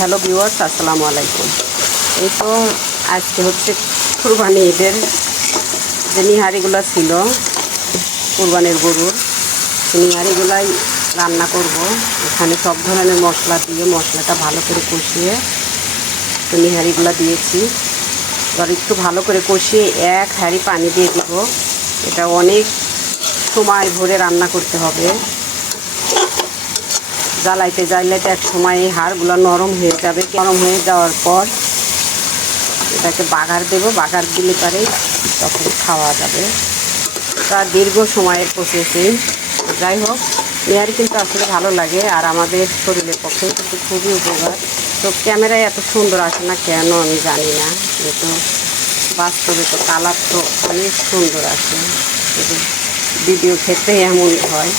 Hello viewers, আসসালামু আলাইকুম। এই তো আজকে হচ্ছে কুরবানি ঈদের যে নিহারিগুলো ছিল কুরবানির গরুর, সেই নিহারিগুলাই রান্না করব। এখানে সব ধরনের মশলা দিয়ে মশলাটা ভালো করে কষিয়ে তো নিহারিগুলো দিয়েছি। এবার একটু ভালো করে কষিয়ে এক হাঁড়ি পানি দিয়ে দিব। এটা অনেক সময় ভরে রান্না করতে হবে। জ্বালাইতে জ্বালাইতে এক সময় এই হাড়গুলো নরম হয়ে যাবে। নরম হয়ে যাওয়ার পর এটাকে বাগার দেব। বাগার দিলে পারে তখন খাওয়া যাবে। তা দীর্ঘ সময়ের প্রসেসিং। যাই হোক, নিহারি কিন্তু আসলে ভালো লাগে আর আমাদের শরীরের পক্ষে কিন্তু খুবই উপকার। তো ক্যামেরায় এত সুন্দর আসে না কেন আমি জানি না, কিন্তু বাস্তবে তো কালার তো অনেক সুন্দর আসে। ভিডিও ক্ষেত্রে এমন হয়।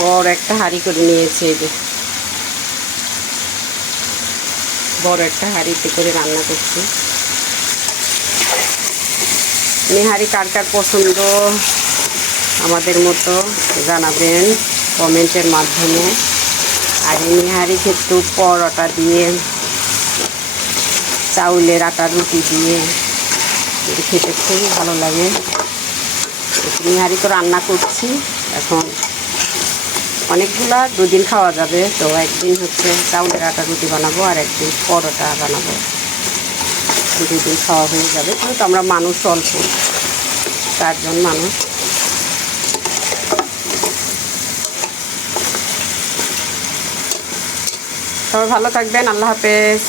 বড় একটা হাঁড়ি করে নিয়েছে, এই যে বড় একটা হাঁড়িতে করে রান্না করছি। নিহারি কার কার পছন্দ আমাদের মতো জানাবেন কমেন্টের মাধ্যমে। আর এই নিহারি কিন্তু পরোটা দিয়ে, চাউলের আটার রুটি দিয়ে খেতে খুবই ভালো লাগে। নিহারি তো রান্না করছি এখন, অনেকগুলা দুদিন খাওয়া যাবে। তো একদিন হচ্ছে চাউলের আটা রুটি বানাবো আর একদিন পরোটা বানাবো। দুদিন খাওয়া হয়ে যাবে। কিন্তু আমরা মানুষ অল্প, 4 জন মানুষ। সবাই ভালো থাকবেন। আল্লাহ হাফেজ।